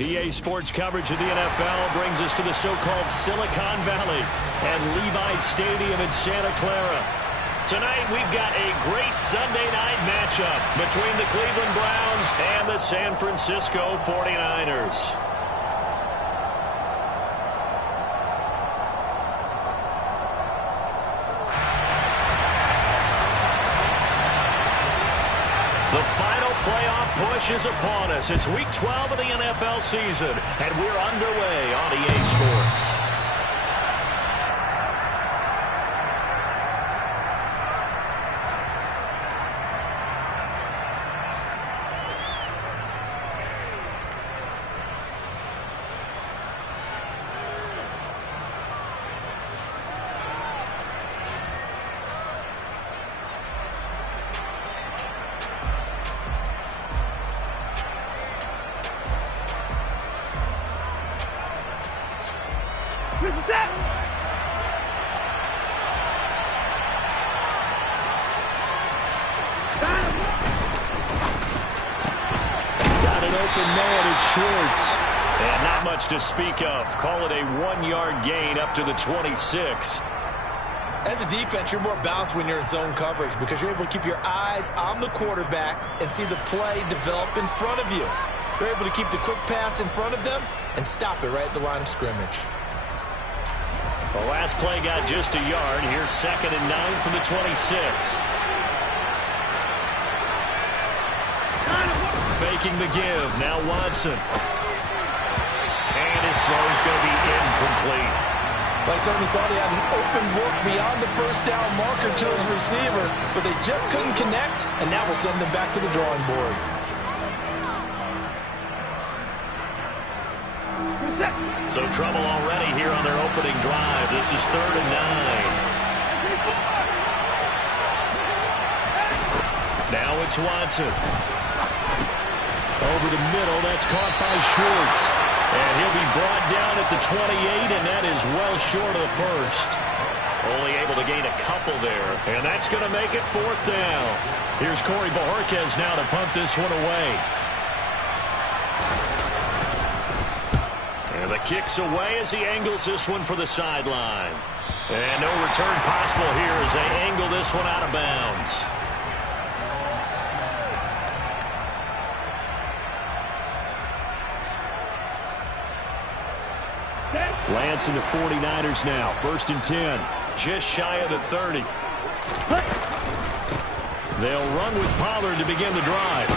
EA Sports coverage of the NFL brings us to the so-called Silicon Valley and Levi's Stadium in Santa Clara. Tonight, we've got a great Sunday night matchup between the Cleveland Browns and the San Francisco 49ers. The final playoff push is upon us. It's Week 12 of the NFL season, and we're underway on EA Sports. This is it! Got an open man, it's Schwartz. And not much to speak of. Call it a 1-yard gain up to the 26. As a defense, you're more balanced when you're in zone coverage because you're able to keep your eyes on the quarterback and see the play develop in front of you. You're able to keep the quick pass in front of them and stop it right at the line of scrimmage. The last play got just a yard. Here's 2nd and 9 from the 26. Faking the give. Now Watson. And his throw is going to be incomplete. I certainly thought he had an open look beyond the first down marker to his receiver, but they just couldn't connect, and that will send them back to the drawing board. So trouble already here on their opening drive. This is 3rd and 9. Now it's Watson. Over the middle, that's caught by Schwartz. And he'll be brought down at the 28, and that is well short of the first. Only able to gain a couple there, and that's going to make it 4th down. Here's Corey Bojorquez now to punt this one away. And the kick's away as he angles this one for the sideline. And no return possible here as they angle this one out of bounds. Lance in the 49ers now. 1st and 10. Just shy of the 30. They'll run with Pollard to begin the drive.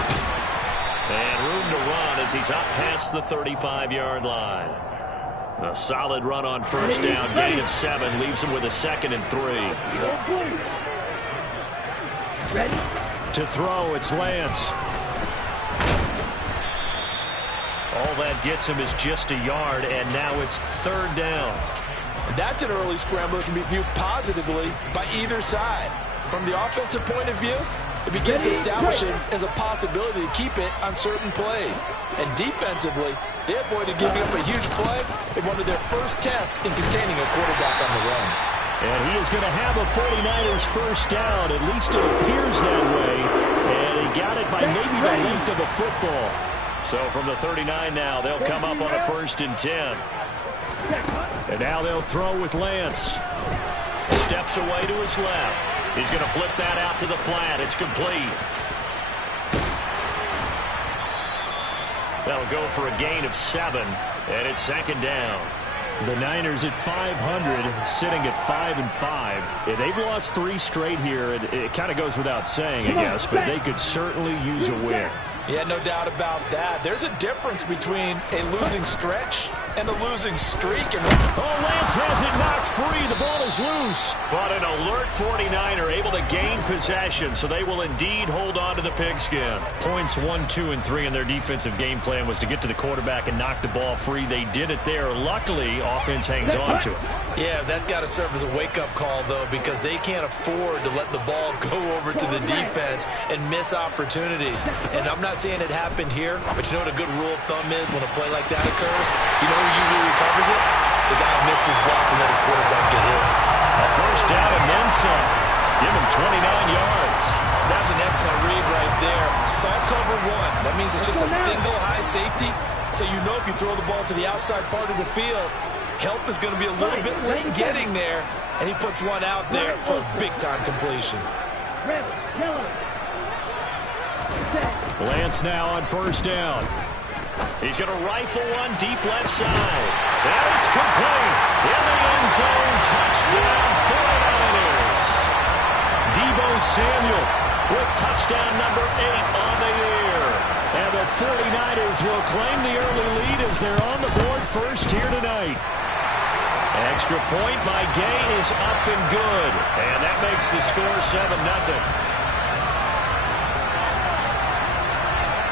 And room to run as he's up past the 35-yard line. A solid run on 1st down. Gain of 7 leaves him with a 2nd and 3. Ready? To throw, it's Lance. All that gets him is just a yard, and now it's 3rd down. That's an early scramble that can be viewed positively by either side. From the offensive point of view, it begins establishing as a possibility to keep it on certain plays. And defensively, they avoided giving up a huge play in one of their first tests in containing a quarterback on the run. And he is going to have a 49ers 1st down. At least it appears that way. And he got it by maybe the length of a football. So from the 39 now, they'll come up on a 1st and 10. And now they'll throw with Lance. Steps away to his left. He's going to flip that out to the flat. It's complete. That'll go for a gain of 7, and it's 2nd down. The Niners at 500, sitting at 5-5. Yeah, they've lost 3 straight here. It kind of goes without saying, I guess, but they could certainly use a win. Yeah, no doubt about that. There's a difference between a losing stretch and a losing streak. And Lance has it knocked free. The ball is loose. But an alert 49er able to gain possession, so they will indeed hold on to the pigskin. Points 1, 2, and 3 in their defensive game plan was to get to the quarterback and knock the ball free. They did it there. Luckily, offense hangs on to it. Yeah, that's got to serve as a wake-up call, though, because they can't afford to let the ball go over to the defense and miss opportunities. And I'm not saying it happened here, but you know what a good rule of thumb is when a play like that occurs? You know who usually recovers it? The guy who missed his block and let his quarterback get hit. A 1st down and then some. Give him 29 yards. That's an excellent read right there. Saw cover 1. That means it's just a single high safety. So you know if you throw the ball to the outside part of the field, help is going to be a little bit late getting there, and he puts one out there for a big-time completion. Lance now on first down. He's going to rifle one deep left side. And it's complete. In the end zone, touchdown 49ers. Deebo Samuel with touchdown number 8 on the year. And the 49ers will claim the early lead as they're on the board first here tonight. Extra point by Gay is up and good. And that makes the score 7-0.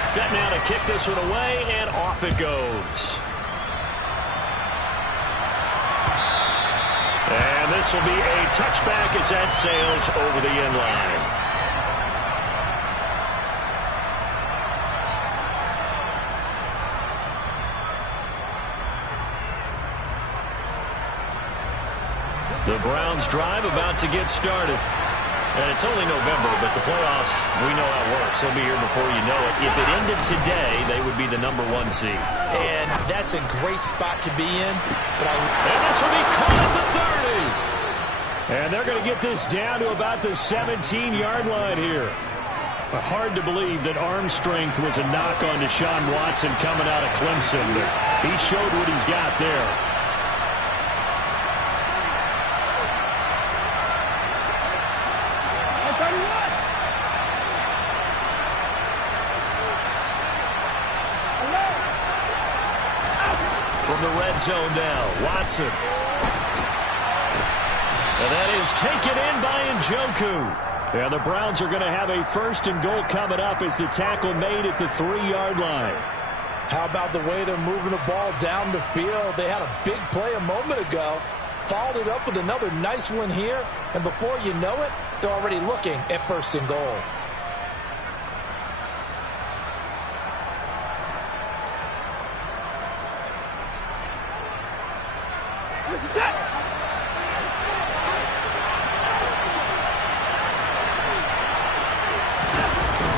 Set now to kick this one away, and off it goes. And this will be a touchback as that sails over the end line. The Browns drive about to get started. And it's only November, but the playoffs, we know how it works. They'll be here before you know it. If it ended today, they would be the #1 seed. And that's a great spot to be in. And this will be caught at the 30. And they're going to get this down to about the 17-yard line here. But hard to believe that arm strength was a knock on Deshaun Watson coming out of Clemson. But he showed what he's got there. From the red zone now, Watson. And that is taken in by Njoku. And the Browns are going to have a 1st and goal coming up as the tackle made at the 3-yard line. How about the way they're moving the ball down the field? They had a big play a moment ago, followed it up with another nice one here, and before you know it, they're already looking at 1st and goal.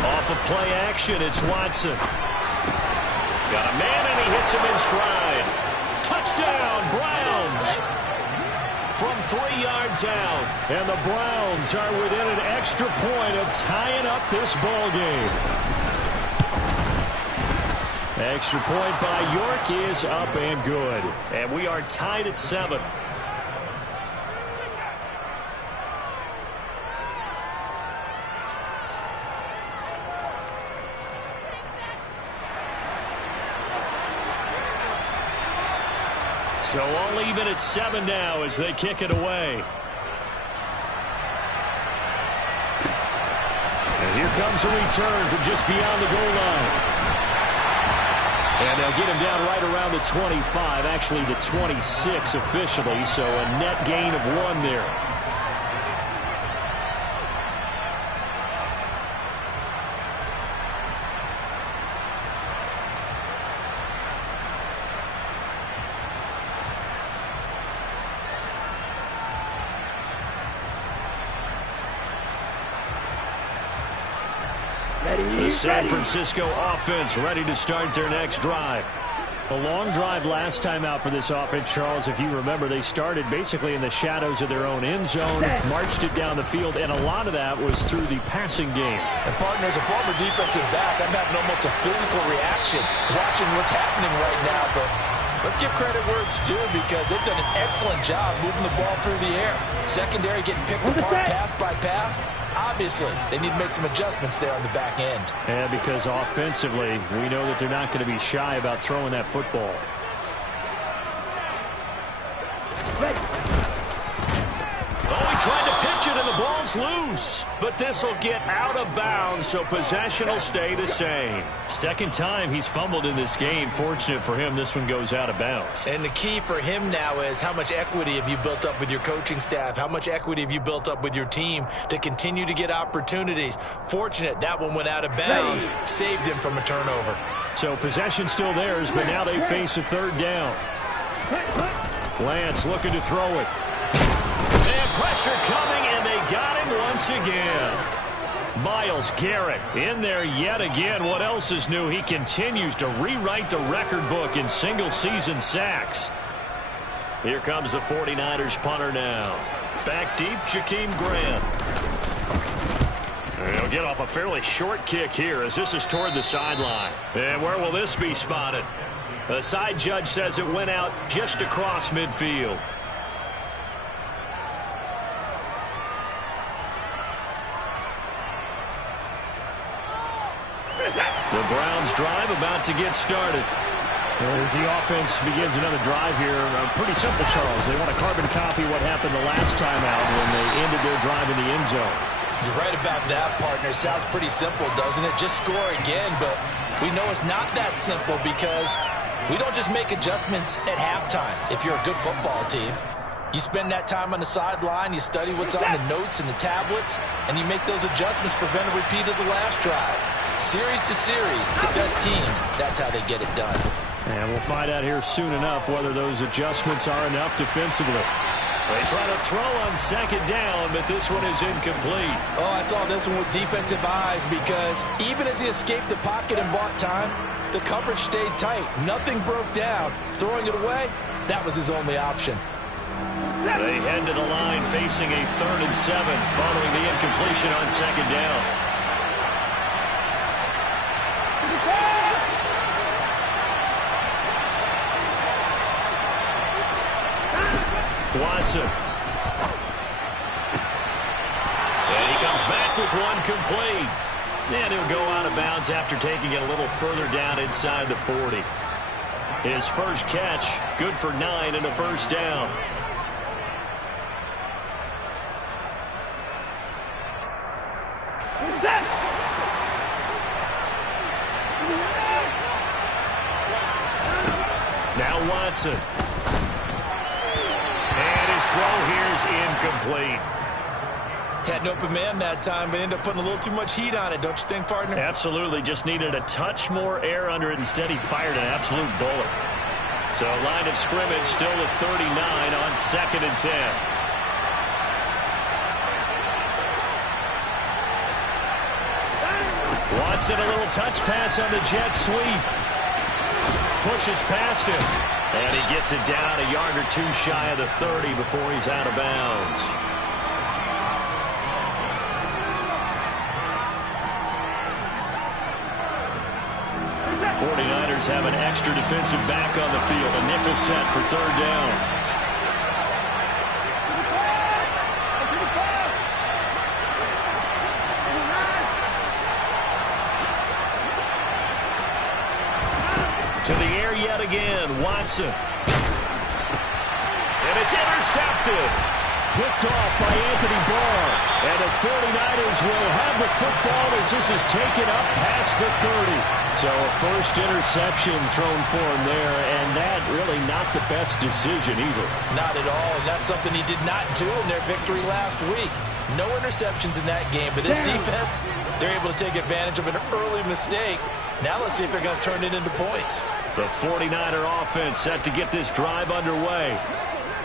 Off of play action, it's Watson. Got a man, and he hits him in stride. Touchdown, Browns! From 3 yards out. And the Browns are within an extra point of tying up this ball game. Extra point by York is up and good. And we are tied at 7. So all even at 7 now as they kick it away. And here comes a return from just beyond the goal line. And they'll get him down right around the 25, actually the 26 officially, so a net gain of 1 there. The San Francisco offense ready to start their next drive. A long drive last time out for this offense, Charles. If you remember, they started basically in the shadows of their own end zone, marched it down the field, and a lot of that was through the passing game. And partner, as a former defensive back, I'm having almost a physical reaction watching what's happening right now. But let's give credit where it's due, because they've done an excellent job moving the ball through the air. Secondary getting picked apart pass by pass. Obviously, they need to make some adjustments there on the back end. And because offensively, we know that they're not going to be shy about throwing that football. Oh, he tried to pitch it, and the ball's loose. But this will get out of bounds, so possession will stay the same. Second time he's fumbled in this game. Fortunate for him, this one goes out of bounds. And the key for him now is how much equity have you built up with your coaching staff? How much equity have you built up with your team to continue to get opportunities? Fortunate that one went out of bounds, saved him from a turnover. So possession still theirs, but now they face a 3rd down. Lance looking to throw it. And pressure coming, and they got him once again. Myles Garrett in there yet again. What else is new? He continues to rewrite the record book in single-season sacks. Here comes the 49ers punter now. Back deep, Jakeem Grant. He'll get off a fairly short kick here as this is toward the sideline. And where will this be spotted? The side judge says it went out just across midfield. The Browns drive about to get started. As the offense begins another drive here, pretty simple, Charles. They want to carbon copy what happened the last time out when they ended their drive in the end zone. You're right about that, partner. Sounds pretty simple, doesn't it? Just score again, but we know it's not that simple because we don't just make adjustments at halftime if you're a good football team. You spend that time on the sideline, you study what's on the notes and the tablets, and you make those adjustments, prevent a repeat of the last drive. Series to series, the best teams, that's how they get it done. And we'll find out here soon enough whether those adjustments are enough defensively. They try to throw on second down, but this one is incomplete. Oh, I saw this one with defensive eyes because even as he escaped the pocket and bought time, the coverage stayed tight. Nothing broke down. Throwing it away, that was his only option. They head to the line facing a 3rd and 7 following the incompletion on second down. Watson. And he comes back with one complete. And he'll go out of bounds after taking it a little further down inside the 40. His first catch, good for 9 and a first down. Now Watson. Throw here's incomplete. Had an open man that time, but ended up putting a little too much heat on it, don't you think, partner? Absolutely. Just needed a touch more air under it. Instead, he fired an absolute bullet. So, line of scrimmage still at 39 on 2nd and 10. Watson, a little touch pass on the jet sweep. Pushes past him. And he gets it down a yard or two shy of the 30 before he's out of bounds. The 49ers have an extra defensive back on the field. A nickel set for 3rd down. To the air yet again, Watson. And it's intercepted. Picked off by Anthony Barr. And the 49ers will have the football as this is taken up past the 30. So a first interception thrown for him there, and that really not the best decision either. Not at all, and that's something he did not do in their victory last week. No interceptions in that game, but this defense, they're able to take advantage of an early mistake. Now let's see if they're going to turn it into points. The 49er offense set to get this drive underway.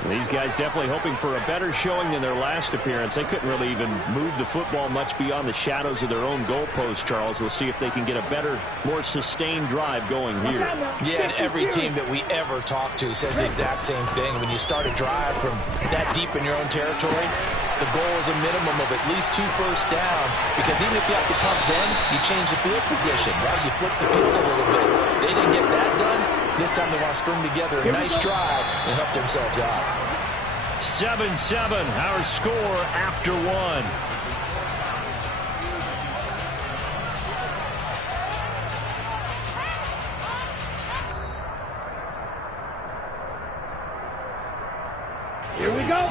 These guys definitely hoping for a better showing than their last appearance. They couldn't really even move the football much beyond the shadows of their own goalpost, Charles. We'll see if they can get a better, more sustained drive going here. Yeah, and every team that we ever talk to says the exact same thing. When you start a drive from that deep in your own territory, the goal is a minimum of at least 2 first downs, because even if you have to punt then, you change the field position, right? You flip the field a little bit. They didn't get that done. This time they want to string together a nice drive and help themselves out. 7-7, our score after 1. Here we go.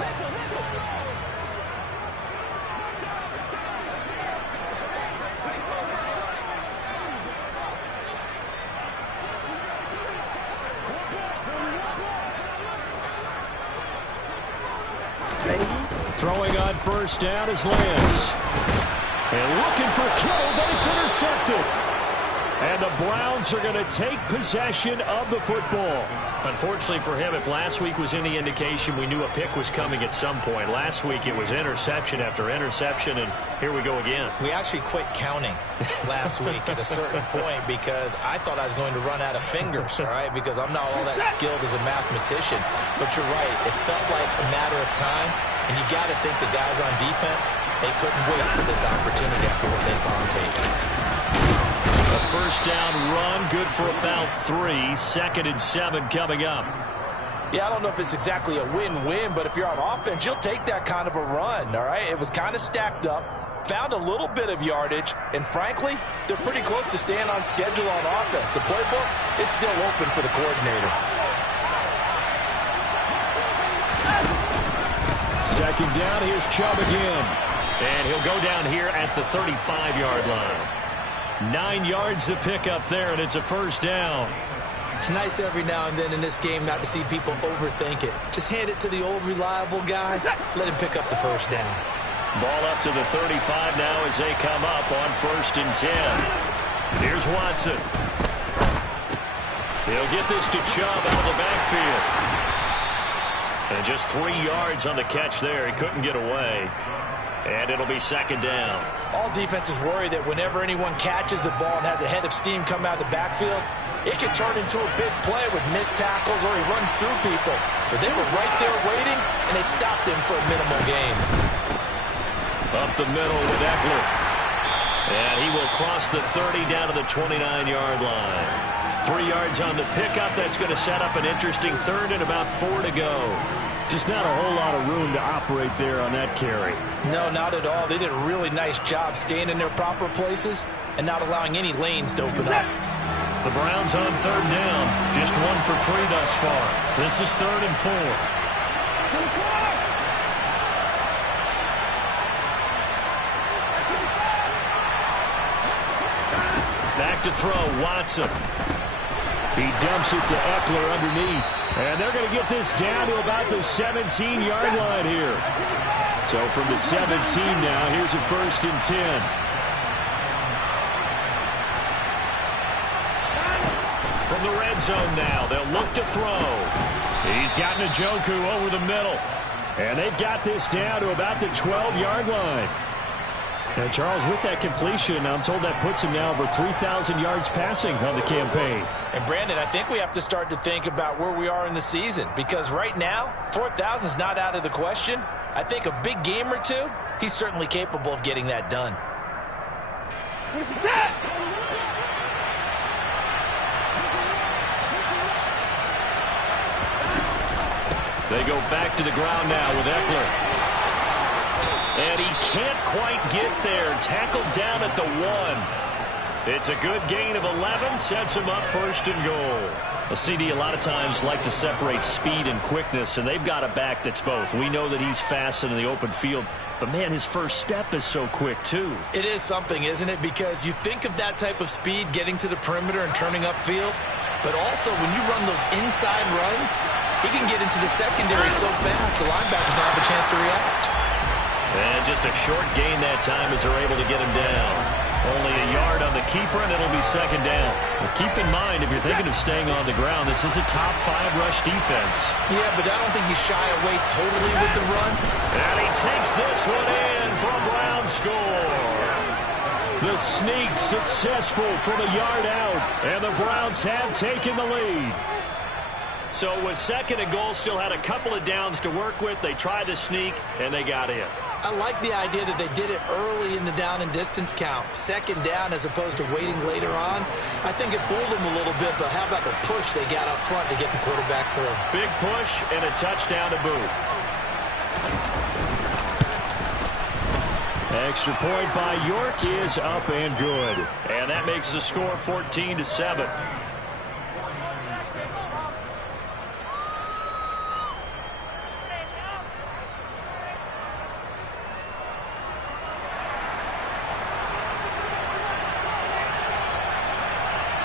Throwing on first down is Lance. And looking for Kittle, but it's intercepted. And the Browns are going to take possession of the football. Unfortunately for him, if last week was any indication, we knew a pick was coming at some point. Last week it was interception after interception, and here we go again. We actually quit counting last week at a certain point because I thought I was going to run out of fingers, all right, because I'm not all that skilled as a mathematician. But you're right. It felt like a matter of time, and you got to think the guys on defense, they couldn't wait for this opportunity after what they saw on tape. A first down run, good for about 3. 2nd and 7 coming up. Yeah, I don't know if it's exactly a win-win, but if you're on offense, you'll take that kind of a run, all right? It was kind of stacked up, found a little bit of yardage, and frankly, they're pretty close to staying on schedule on offense. The playbook is still open for the coordinator. 2nd down, here's Chubb again. And he'll go down here at the 35-yard line. 9 yards to pick up there, and it's a first down. It's nice every now and then in this game not to see people overthink it. Just hand it to the old reliable guy. Let him pick up the first down. Ball up to the 35 now as they come up on 1st and 10. Here's Watson. He'll get this to Chubb out of the backfield. And just 3 yards on the catch there. He couldn't get away. And it'll be 2nd down. All defenses worry that whenever anyone catches the ball and has a head of steam come out of the backfield, it can turn into a big play with missed tackles or he runs through people. But they were right there waiting, and they stopped him for a minimal gain. Up the middle with Eckler. And he will cross the 30 down to the 29-yard line. 3 yards on the pickup. That's going to set up an interesting 3rd and about 4 to go. Just not a whole lot of room to operate there on that carry. No, not at all. They did a really nice job staying in their proper places and not allowing any lanes to open up. The Browns on 3rd down. Just 1 for 3 thus far. This is 3rd and 4. Back to throw, Watson. He dumps it to Eckler underneath. And they're going to get this down to about the 17-yard line here. So from the 17 now, here's a 1st and 10. From the red zone now, they'll look to throw. He's got Njoku over the middle. And they've got this down to about the 12-yard line. Now, Charles, with that completion, I'm told that puts him now over 3,000 yards passing on the campaign. And, Brandon, I think we have to start to think about where we are in the season because right now, 4,000 is not out of the question. I think a big game or two, he's certainly capable of getting that done. What's that? They go back to the ground now with Eckler. And he can't quite get there. Tackled down at the 1. It's a good gain of 11. Sets him up 1st and goal. A CD a lot of times like to separate speed and quickness, and they've got a back that's both. We know that he's fast in the open field, but, man, his first step is so quick, too. It is something, isn't it? Because you think of that type of speed getting to the perimeter and turning upfield, but also when you run those inside runs, he can get into the secondary so fast the linebackers don't have a chance to react. And just a short gain that time as they're able to get him down. Only a yard on the keeper, and it'll be 2nd down. Well, keep in mind, if you're thinking of staying on the ground, this is a top 5 rush defense. Yeah, but I don't think you shy away totally with the run. And he takes this one in for a Brown score. The sneak successful from a yard out, and the Browns have taken the lead. So it was 2nd and goal, still had a couple of downs to work with. They tried the sneak, and they got in. I like the idea that they did it early in the down and distance count. 2nd down as opposed to waiting later on. I think it fooled them a little bit, but how about the push they got up front to get the quarterback through? Big push and a touchdown to boot. Extra point by York is up and good. And that makes the score 14-7.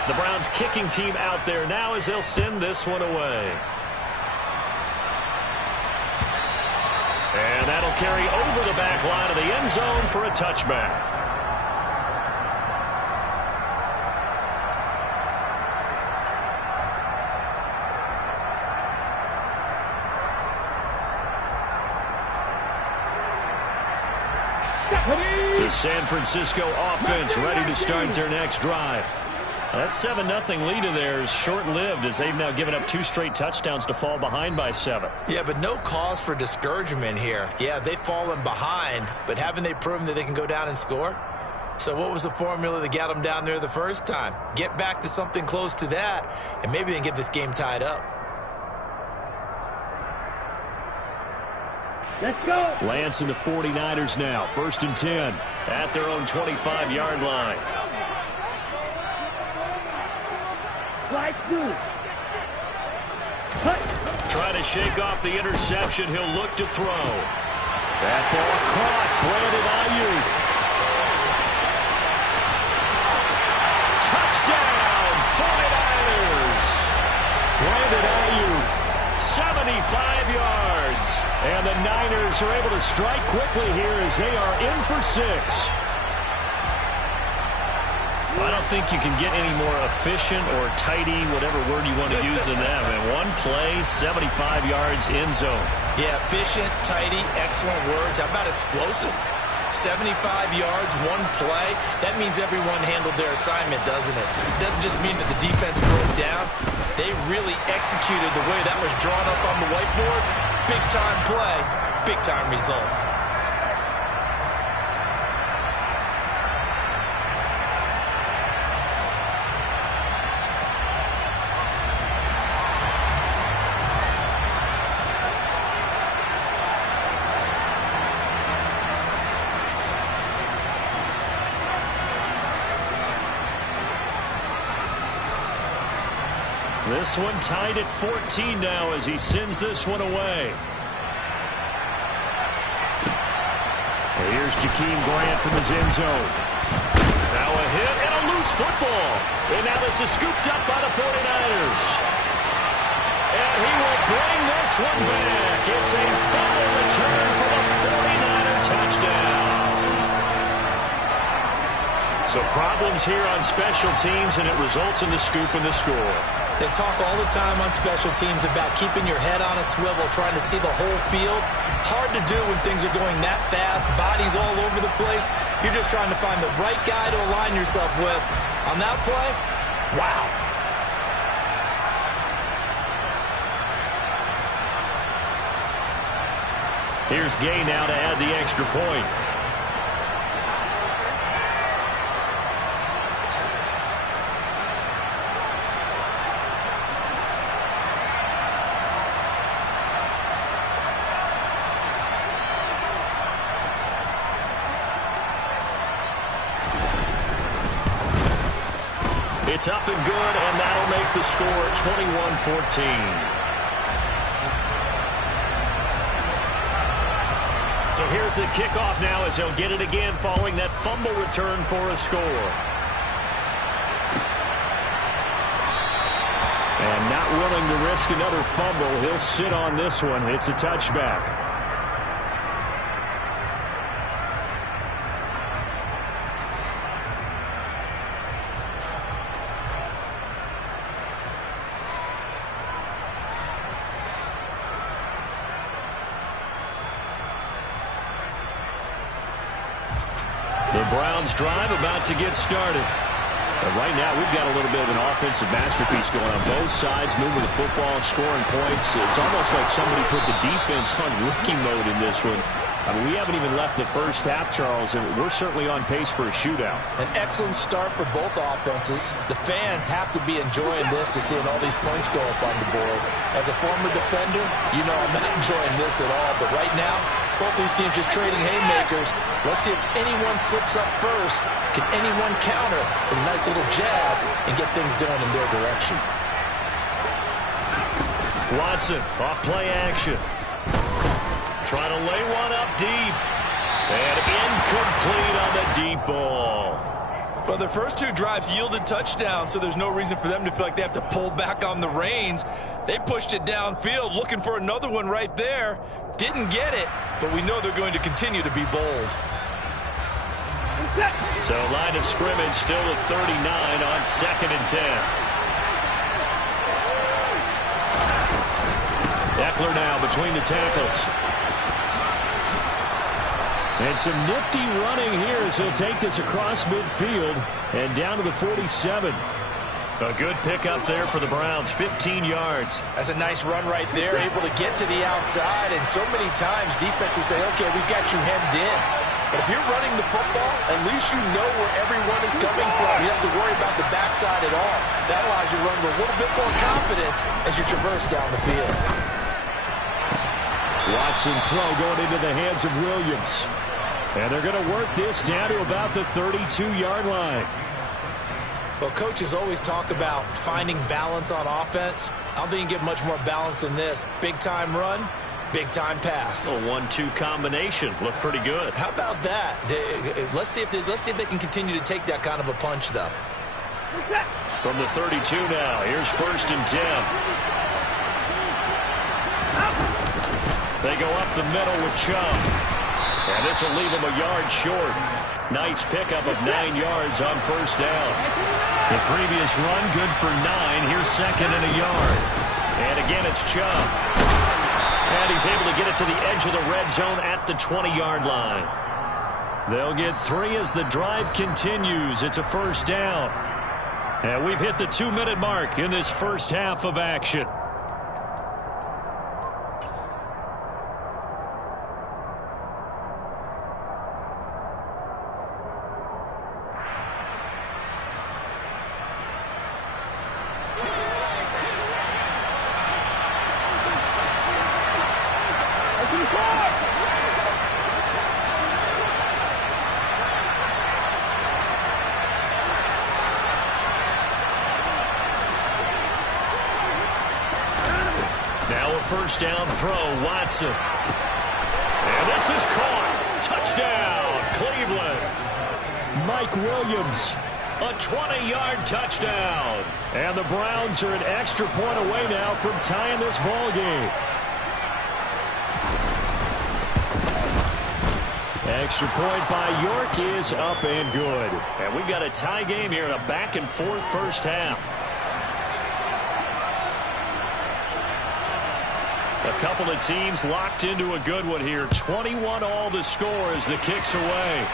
The Browns kicking team out there now as they'll send this one away. And that'll carry over the back line of the end zone for a touchback. The San Francisco offense ready to start their next drive. That 7-0 lead of theirs short-lived as they've now given up 2 straight touchdowns to fall behind by 7. Yeah, but no cause for discouragement here. Yeah, they've fallen behind, but haven't they proven that they can go down and score? So what was the formula that got them down there the first time? Get back to something close to that, and maybe they can get this game tied up. Let's go. Lance and the 49ers now. 1st and 10 at their own 25-yard line. Slide through. Trying to shake off the interception. He'll look to throw. That ball caught. Brandon Ayuk. Touchdown, 49ers. Brandon Ayuk, 75 yards. And the Niners are able to strike quickly here as they are in for 6. I don't think you can get any more efficient or tidy, whatever word you want to use in that. And one play, 75 yards in zone. Yeah, efficient, tidy, excellent words. How about explosive? 75 yards, one play. That means everyone handled their assignment, doesn't it? It doesn't just mean that the defense broke down. They really executed the way that was drawn up on the whiteboard. Big-time play, big-time result. This one tied at 14 now as he sends this one away. Here's Jakeem Grant from his end zone. Now a hit and a loose football. And now this is scooped up by the 49ers. And he will bring this one back. It's a fumble return for the 49er touchdown. So problems here on special teams, and it results in the scoop and the score. They talk all the time on special teams about keeping your head on a swivel, trying to see the whole field. Hard to do when things are going that fast, bodies all over the place. You're just trying to find the right guy to align yourself with. On that play, wow. Here's Gay now to add the extra point. It's up and good, and that'll make the score 21-14. So here's the kickoff now as he'll get it again following that fumble return for a score. And not willing to risk another fumble, he'll sit on this one. It's a touchback. The Browns drive about to get started. But right now, we've got a little bit of an offensive masterpiece going on both sides, moving the football, scoring points. It's almost like somebody put the defense on rookie mode in this one. I mean, we haven't even left the first half, Charles, and we're certainly on pace for a shootout. An excellent start for both offenses. The fans have to be enjoying this to seeing all these points go up on the board. As a former defender, you know I'm not enjoying this at all. But right now, both these teams just trading haymakers. Let's see if anyone slips up first. Can anyone counter with a nice little jab and get things going in their direction? Watson, off play action. Trying to lay one up deep. And incomplete on the deep ball. But their first two drives yielded touchdowns, so there's no reason for them to feel like they have to pull back on the reins. They pushed it downfield, looking for another one right there. Didn't get it, but we know they're going to continue to be bold. So line of scrimmage still at 39 on 2nd and 10. Eckler now between the tackles. And some nifty running here as he'll take this across midfield and down to the 47. A good pickup there for the Browns, 15 yards. That's a nice run right there, able to get to the outside. And so many times defenses say, okay, we've got you hemmed in. But if you're running the football, at least you know where everyone is coming from. You don't have to worry about the backside at all. That allows you to run with a little bit more confidence as you traverse down the field. Watson's throw going into the hands of Williams. And they're going to work this down to about the 32-yard line. Well, coaches always talk about finding balance on offense. I don't think you get much more balance than this. Big-time run, big-time pass. A 1-2 combination. Looked pretty good. How about that? Let's see if they can continue to take that kind of a punch, though. From the 32 now, here's 1st and 10. They go up the middle with Chubb. And this will leave him a yard short. Nice pickup of 9 yards on 1st down. The previous run, good for 9. Here's 2nd and a yard. And again, it's Chubb. And he's able to get it to the edge of the red zone at the 20-yard line. They'll get 3 as the drive continues. It's a 1st down. And we've hit the 2-minute mark in this first half of action. Now a 1st down throw, Watson. And this is caught. Touchdown, Cleveland. Mike Williams, a 20-yard touchdown. And the Browns are an extra point away now from tying this ball game. Extra point by York is up and good. And we've got a tie game here in a back-and-forth first half. A couple of teams locked into a good one here. 21-all the score as the kick's away.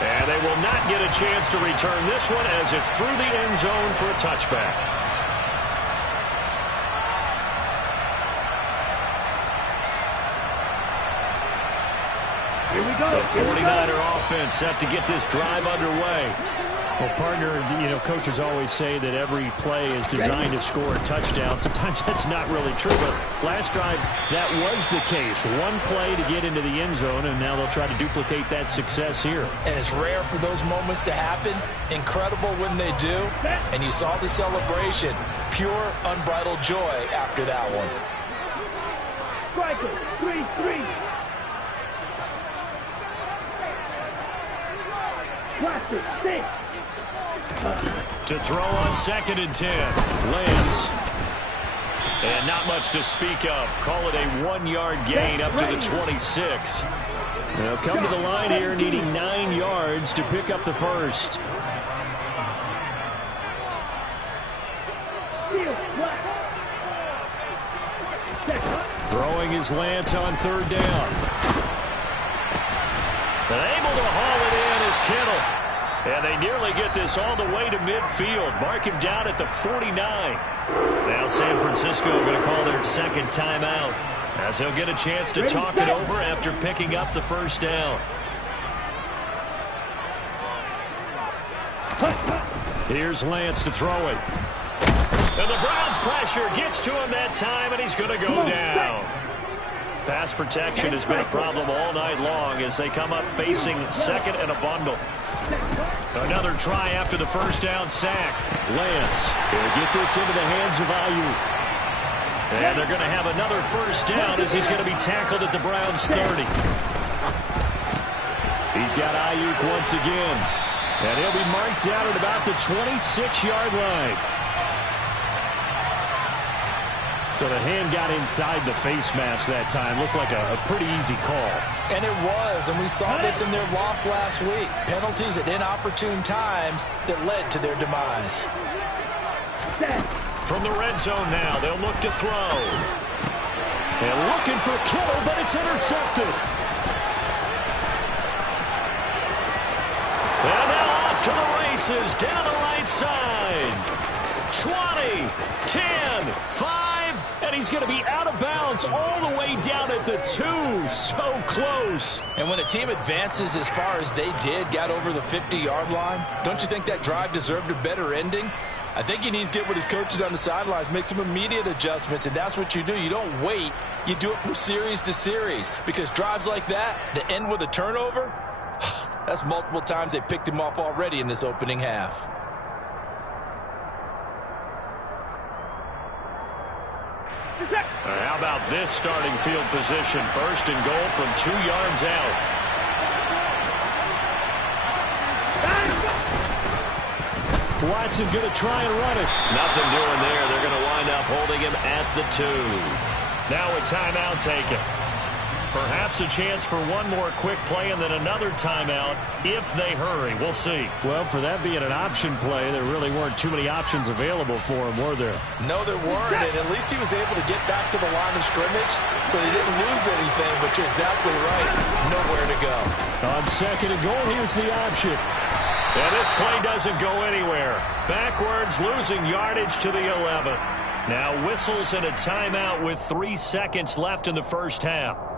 And they will not get a chance to return this one as it's through the end zone for a touchback. Here we go. The 49er offense set to get this drive underway. Well, partner, coaches always say that every play is designed to score a touchdown. Sometimes that's not really true, but last drive, that was the case. One play to get into the end zone, and now they'll try to duplicate that success here. And it's rare for those moments to happen. Incredible when they do. And you saw the celebration. Pure, unbridled joy after that one. Striker, 3-3. Watson, 6. To throw on 2nd and 10. Lance. And not much to speak of. Call it a 1-yard gain up to the 26. They'll come to the line here needing 9 yards to pick up the first. Throwing is Lance on 3rd down. And able to haul it in is Kittle. And they nearly get this all the way to midfield. Mark him down at the 49. Now San Francisco going to call their 2nd timeout as he'll get a chance to talk it over after picking up the 1st down. Here's Lance to throw it. And the Browns pressure gets to him that time, and he's going to go down. Pass protection has been a problem all night long as they come up facing 2nd and a bundle. Another try after the 1st down sack. Lance will get this into the hands of Ayuk. And they're going to have another 1st down as he's going to be tackled at the Browns 30. He's got Ayuk once again. And he'll be marked down at about the 26-yard line. So the hand got inside the face mask that time. Looked like a pretty easy call. And it was, and we saw this in their loss last week. Penalties at inopportune times that led to their demise. From the red zone now, they'll look to throw. And looking for Kittle, but it's intercepted. to the races down the right side. 20, 10, 5, and he's going to be out of bounds all the way down at the 2. So close. And when a team advances as far as they did, got over the 50-yard line, don't you think that drive deserved a better ending? I think he needs to get with his coaches on the sidelines, make some immediate adjustments, and that's what you do. You don't wait. You do it from series to series, because drives like that end with a turnover, that's multiple times they picked him off already in this opening half. How about this starting field position? First and goal from 2 yards out. Watson going to try and run it. Nothing doing there. They're going to wind up holding him at the 2. Now a timeout taken. Perhaps a chance for one more quick play and then another timeout if they hurry. We'll see. Well, for that being an option play, there really weren't too many options available for him, were there? No, there weren't, and at least he was able to get back to the line of scrimmage, so he didn't lose anything, but you're exactly right. Nowhere to go. On second and goal, here's the option. And this play doesn't go anywhere. Backwards, losing yardage to the 11. Now whistles and a timeout with 3 seconds left in the first half.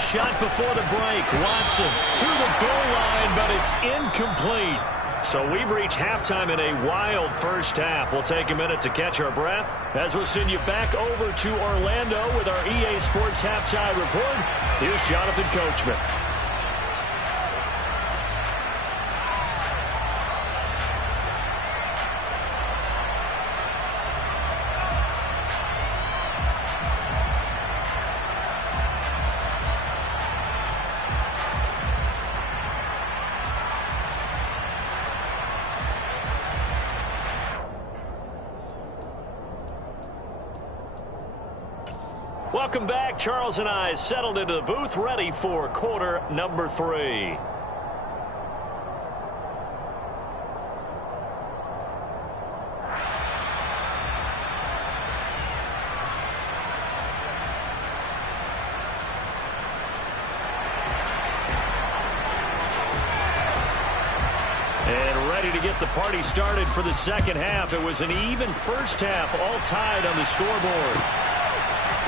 Shot before the break. Watson to the goal line, but it's incomplete. So we've reached halftime in a wild first half. We'll take a minute to catch our breath as we'll send you back over to Orlando with our EA Sports Halftime Report. Here's Jonathan Coachman. Welcome back. Charles and I settled into the booth, ready for quarter number 3. And ready to get the party started for the second half. It was an even first half, all tied on the scoreboard.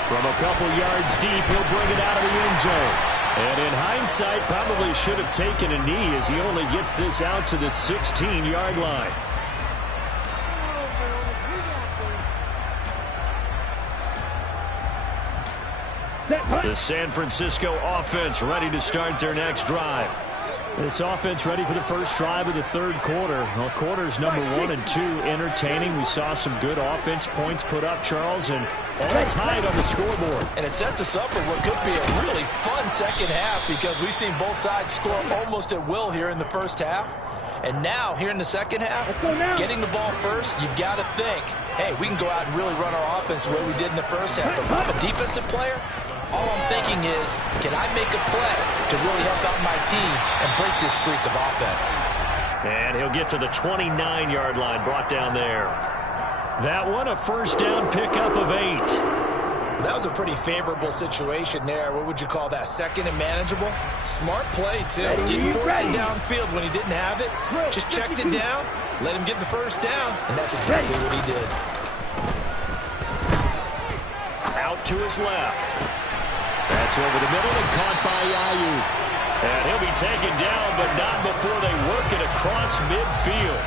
From a couple yards deep, he'll bring it out of the end zone. And in hindsight, probably should have taken a knee as he only gets this out to the 16-yard line. The San Francisco offense ready to start their next drive. This offense ready for the first drive of the third quarter. Well, quarters number 1 and 2 entertaining. We saw some good offense points put up, Charles, and all tied on the scoreboard. And it sets us up for what could be a really fun second half, because we've seen both sides score almost at will here in the first half. And now, here in the second half, getting the ball first, you've got to think, hey, we can go out and really run our offense the way we did in the first half. But if I'm a defensive player, all I'm thinking is, can I make a play to really help out my team and break this streak of offense? And he'll get to the 29-yard line, brought down there. That one, a first down pickup of 8. That was a pretty favorable situation there. What would you call that? Second and manageable? Smart play, too. Didn't force it downfield when he didn't have it. Just checked it down, let him get the first down, and that's exactly what he did. Out to his left. That's over the middle and caught by Ayuk. And he'll be taken down, but not before they work it across midfield.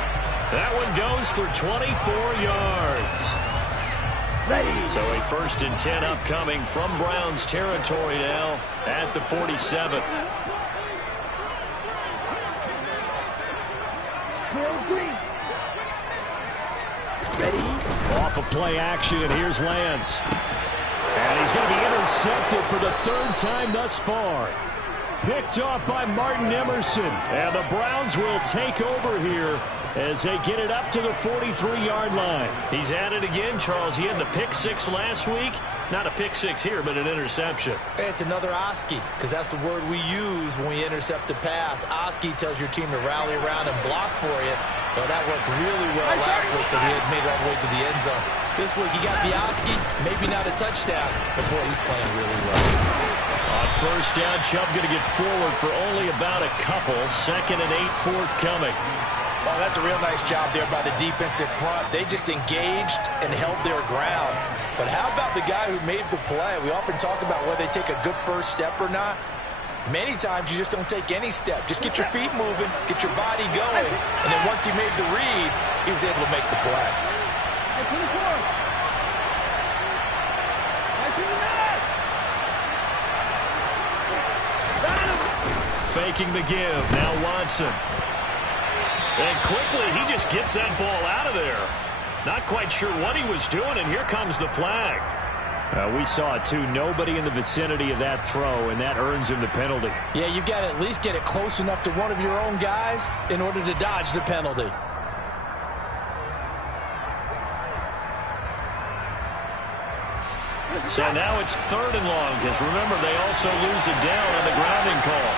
That one goes for 24 yards. So a first and 10 upcoming from Browns territory now at the 47. off of play action, and here's Lance. And he's going to be intercepted for the third time thus far. Picked off by Martin Emerson. And the Browns will take over here as they get it up to the 43-yard line. He's at it again, Charles. He had the pick six last week. Not a pick six here, but an interception. It's another Oski, because that's the word we use when we intercept a pass. Oski tells your team to rally around and block for you. Well, that worked really well last week because he had made it all the way to the end zone. This week he got the Oski, maybe not a touchdown, but boy, he's playing really well. On first down, Chubb going to get forward for only about a couple. 2nd and 8 forthcoming. Oh, that's a real nice job there by the defensive front. They just engaged and held their ground. But how about the guy who made the play? We often talk about whether they take a good first step or not. Many times you just don't take any step. Just get your feet moving, get your body going, and then once he made the read, he was able to make the play. Faking the give. Now Watson. And quickly, he just gets that ball out of there. Not quite sure what he was doing, and here comes the flag. We saw it, too. Nobody in the vicinity of that throw, and that earns him the penalty. Yeah, you've got to at least get it close enough to one of your own guys in order to dodge the penalty. So now it's 3rd and long, because remember, they also lose it down on the grounding call.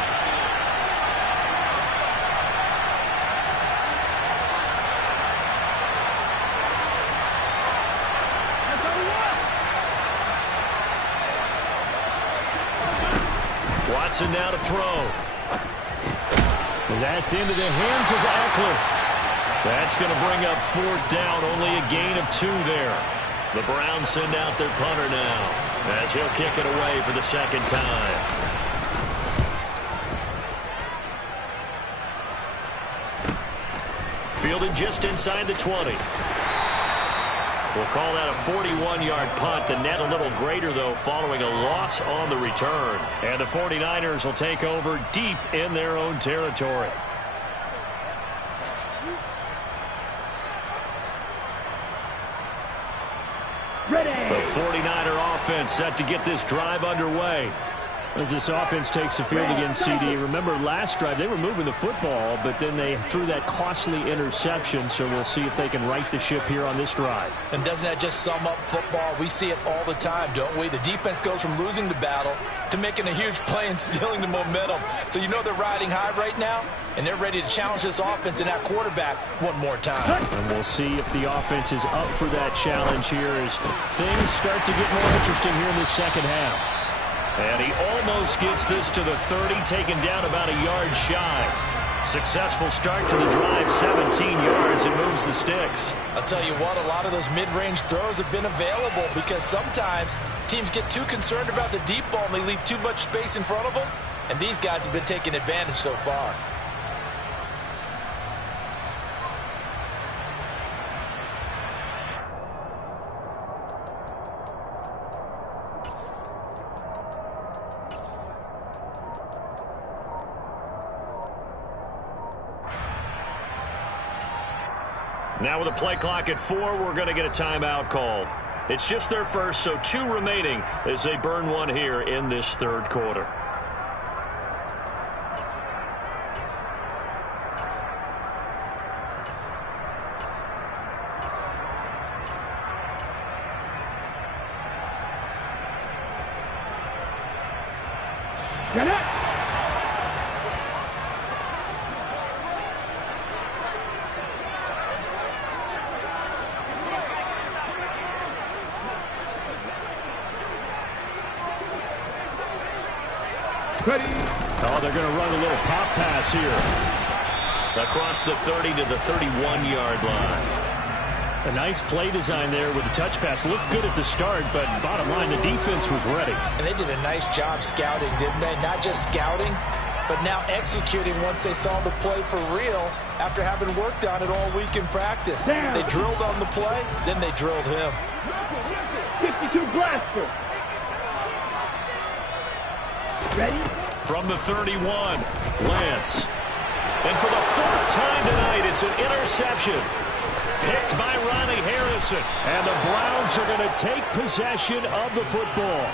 Watson now to throw. That's into the hands of Eckler. That's going to bring up 4th down, only a gain of 2 there. The Browns send out their punter now as he'll kick it away for the 2nd time. Fielded just inside the 20. We'll call that a 41-yard punt. The net a little greater, though, following a loss on the return. And the 49ers will take over deep in their own territory. Ready. The 49er offense set to get this drive underway. As this offense takes the field against CD. Remember, last drive, they were moving the football, but then they threw that costly interception, so we'll see if they can right the ship here on this drive. And doesn't that just sum up football? We see it all the time, don't we? The defense goes from losing the battle to making a huge play and stealing the momentum. So you know they're riding high right now, and they're ready to challenge this offense and that quarterback one more time. And we'll see if the offense is up for that challenge here as things start to get more interesting here in the second half. And he almost gets this to the 30, taken down about a yard shy. Successful start to the drive, 17 yards. It moves the sticks. I'll tell you what, a lot of those mid-range throws have been available because sometimes teams get too concerned about the deep ball and they leave too much space in front of them. And these guys have been taking advantage so far. Now with a play clock at 4, we're going to get a timeout called. It's just their first, so 2 remaining as they burn one here in this 3rd quarter. Get it. Ready. Oh, they're going to run a little pop pass here. Across the 30 to the 31-yard line. A nice play design there with the touch pass. Looked good at the start, but bottom line, the defense was ready. And they did a nice job scouting, didn't they? Not just scouting, but now executing once they saw the play for real after having worked on it all week in practice. They drilled on the play, then they drilled him. 52 blaster. Ready? From the 31, Lance. And for the 4th time tonight, it's an interception. Picked by Ronnie Harrison. And the Browns are going to take possession of the football.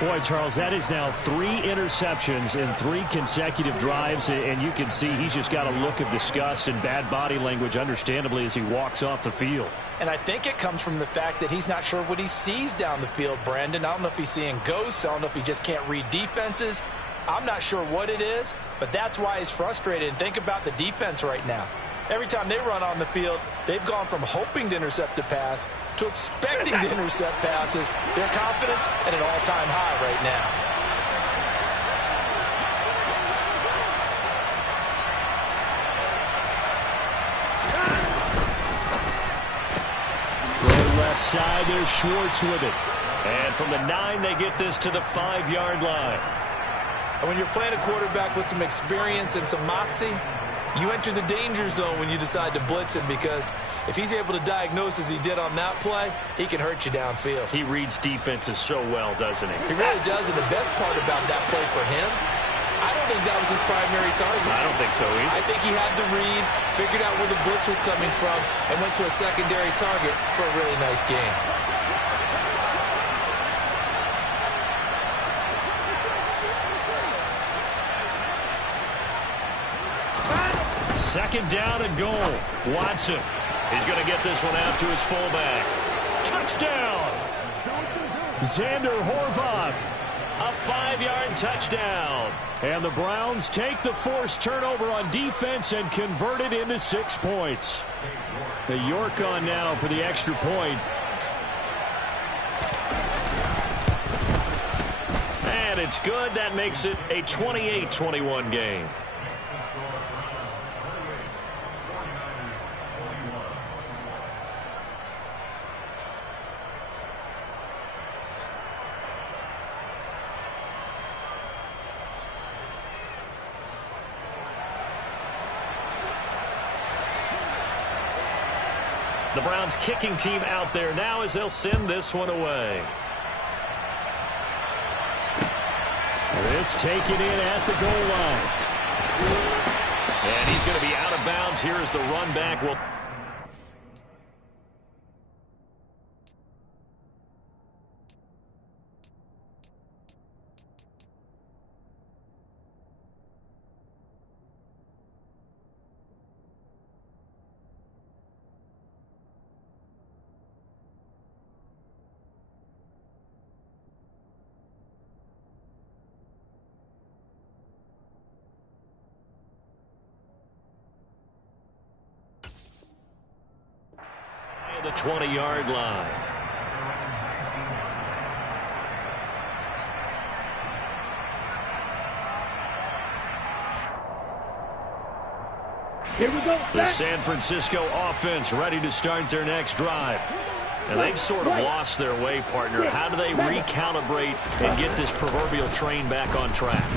Boy, Charles, that is now 3 interceptions in 3 consecutive drives, and you can see he's just got a look of disgust and bad body language, understandably, as he walks off the field. And I think it comes from the fact that he's not sure what he sees down the field, Brandon. I don't know if he's seeing ghosts. I don't know if he just can't read defenses. I'm not sure what it is, but that's why he's frustrated. And think about the defense right now. Every time they run on the field, they've gone from hoping to intercept a pass to expecting to intercept passes. Their confidence at an all-time high right now. Throw left side, there's Schwartz with it. And from the 9, they get this to the 5-yard line. And when you're playing a quarterback with some experience and some moxie, you enter the danger zone when you decide to blitz him, because if he's able to diagnose as he did on that play, he can hurt you downfield. He reads defenses so well, doesn't he? He really does, and the best part about that play for him, I don't think that was his primary target. I don't think so either. I think he had the read, figured out where the blitz was coming from, and went to a secondary target for a really nice gain. Second down and goal. Watson. He's going to get this one out to his fullback. Touchdown! Xander Horvath. A 5-yard touchdown. And the Browns take the forced turnover on defense and convert it into 6 points. The York on now for the extra point. And it's good. That makes it a 28-21 game. The Browns kicking team out there now as they'll send this one away. This taken in at the goal line. And he's going to be out of bounds here as the run back will... the 20-yard line. Here we go. The San Francisco offense ready to start their next drive. And they've sort of lost their way, partner. How do they recalibrate and get this proverbial train back on track?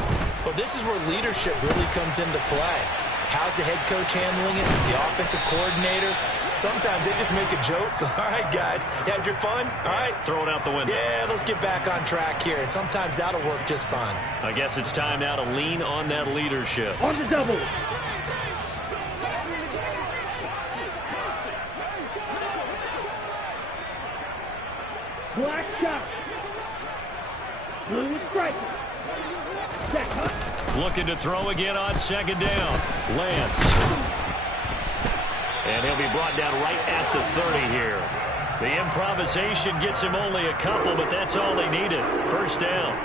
Well, this is where leadership really comes into play. How's the head coach handling it? The offensive coordinator? Sometimes they just make a joke. All right, guys, you had your fun? All right. Throw it out the window. Yeah, let's get back on track here. And sometimes that'll work just fine. I guess it's time now to lean on that leadership. On the double. Black shot. Blue striker. Looking to throw again on second down. Lance. And he'll be brought down right at the 30 here. The improvisation gets him only a couple, but that's all they needed. First down.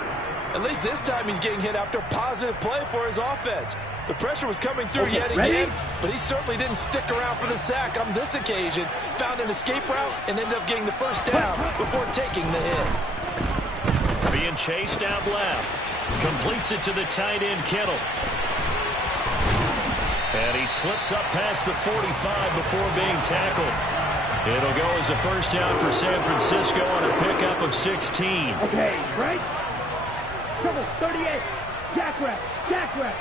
At least this time he's getting hit after a positive play for his offense. The pressure was coming through yet again, but he certainly didn't stick around for the sack on this occasion. Found an escape route and ended up getting the first down before taking the hit. Being chased out left. Completes it to the tight end, Kittle. And he slips up past the 45 before being tackled. It'll go as a first down for San Francisco on a pickup of 16. Okay, right? Trouble, 38. Jackrabbit, jackrabbit.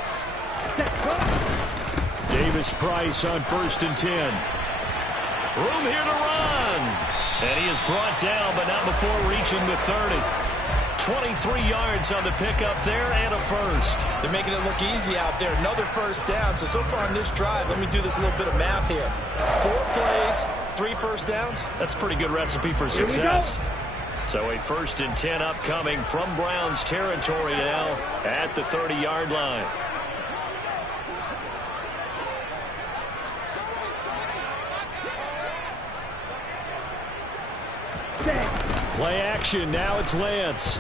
Davis Price on 1st and 10. Room here to run. And he is brought down, but not before reaching the 30. 23 yards on the pickup there and a first. They're making it look easy out there. Another first down. So far on this drive, let me do this little bit of math here. 4 plays, 3 first downs? That's a pretty good recipe for success. So a 1st and 10 upcoming from Browns territory now at the 30-yard line. Play action. Now it's Lance.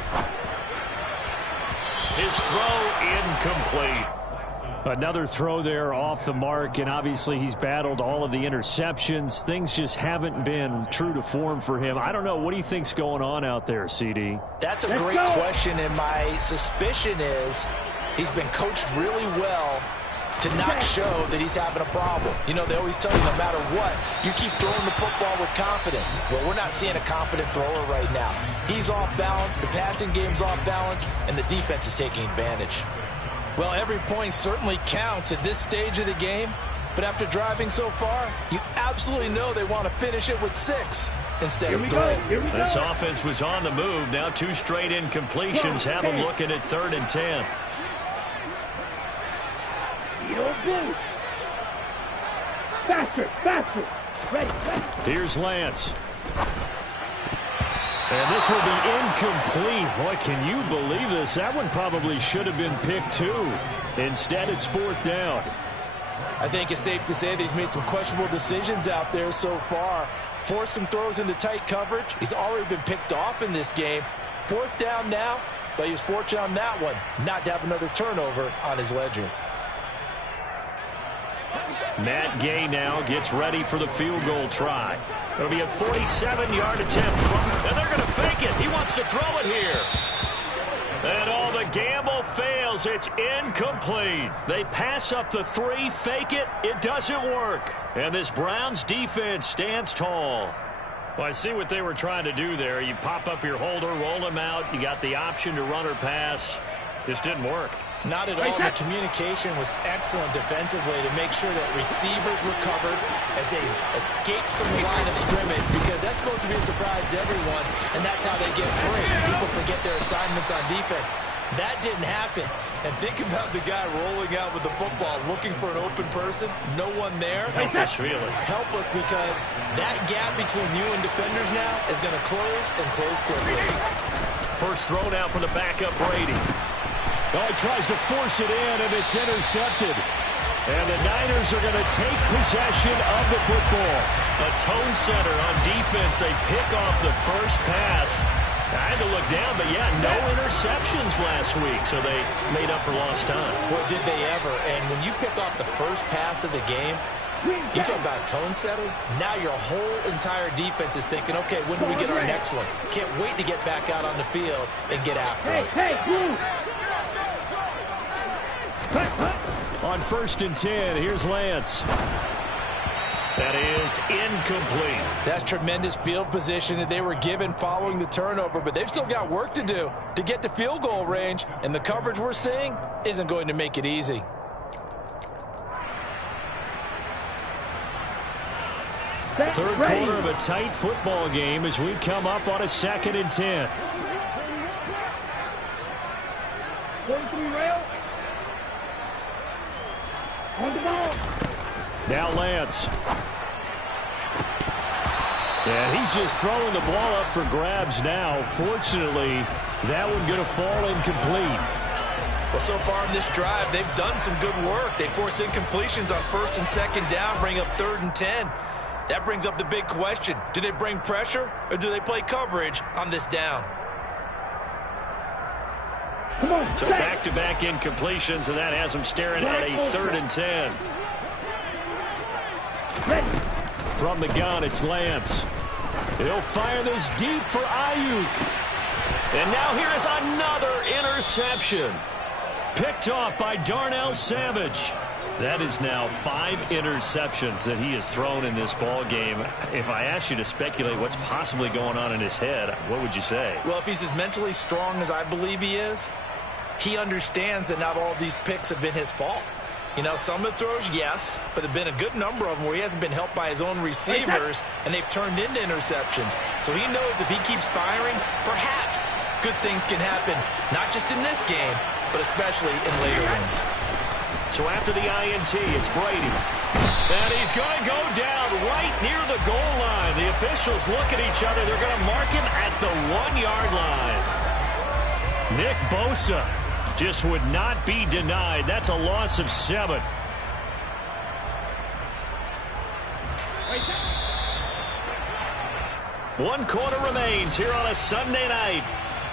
His throw incomplete. Another throw there off the mark, and obviously he's battled all of the interceptions. Things just haven't been true to form for him. I don't know. What do you think's going on out there, CD? That's a great question, and my suspicion is he's been coached really well to not show that he's having a problem. You know, they always tell you no matter what, you keep throwing the football with confidence. Well, we're not seeing a confident thrower right now. He's off balance, the passing game's off balance, and the defense is taking advantage. Well, every point certainly counts at this stage of the game, but after driving so far, you absolutely know they want to finish it with 6 instead of 3. This offense was on the move. Now 2 straight incompletions have them looking at 3rd and 10. Faster, faster. Ready. Here's Lance. And this will be incomplete. Boy, can you believe this? That one probably should have been picked too. Instead, it's 4th down. I think it's safe to say that he's made some questionable decisions out there so far. Forced some throws into tight coverage. He's already been picked off in this game. 4th down now, but he was fortunate on that one not to have another turnover on his ledger. Matt Gay now gets ready for the field goal try. It'll be a 47-yard attempt from, and they're going to fake it. He wants to throw it here. And all the gamble fails. It's incomplete. They pass up the 3, fake it. It doesn't work. And this Browns defense stands tall. Well, I see what they were trying to do there. You pop up your holder, roll him out. You got the option to run or pass. Just didn't work. Not at all. The communication was excellent defensively to make sure that receivers were covered as they escaped from the line of scrimmage, because that's supposed to be a surprise to everyone, and that's how they get free. People forget their assignments on defense. That didn't happen. And think about the guy rolling out with the football, looking for an open person. No one there. Helpless feeling. Helpless, because that gap between you and defenders now is going to close and close quickly. First throw now for the backup Brady. Oh, he tries to force it in, and it's intercepted. And the Niners are going to take possession of the football. A tone setter on defense. They pick off the first pass. I had to look down, but yeah, no interceptions last week, so they made up for lost time. Boy, did they ever. And when you pick off the first pass of the game, you talk about a tone setter. Now your whole entire defense is thinking, okay, when do we get our next one? Can't wait to get back out on the field and get after it. On 1st and 10, here's Lance. That is incomplete. That's tremendous field position that they were given following the turnover, but they've still got work to do to get to field goal range, and the coverage we're seeing isn't going to make it easy. Third quarter of a tight football game as we come up on a 2nd and 10. 43 rail. On the ball. Now Lance. And he's just throwing the ball up for grabs now. Fortunately, that one going to fall incomplete. Well, so far in this drive, they've done some good work. They force incompletions on 1st and 2nd down, bring up 3rd and 10. That brings up the big question. Do they bring pressure, or do they play coverage on this down? Come on, so back-to-back incompletions, and that has them staring at a 3rd and 10. From the gun, it's Lance. He'll fire this deep for Ayuk. And now here is another interception. Picked off by Darnell Savage. That is now 5 interceptions that he has thrown in this ball game. If I asked you to speculate what's possibly going on in his head, what would you say? Well, if he's as mentally strong as I believe he is, he understands that not all of these picks have been his fault. You know, some of the throws, yes, but there have been a good number of them where he hasn't been helped by his own receivers, and they've turned into interceptions. So he knows if he keeps firing, perhaps good things can happen, not just in this game, but especially in later ones. So after the INT, it's Brady. And he's going to go down right near the goal line. The officials look at each other. They're going to mark him at the 1-yard line. Nick Bosa just would not be denied. That's a loss of 7. One quarter remains here on a Sunday night.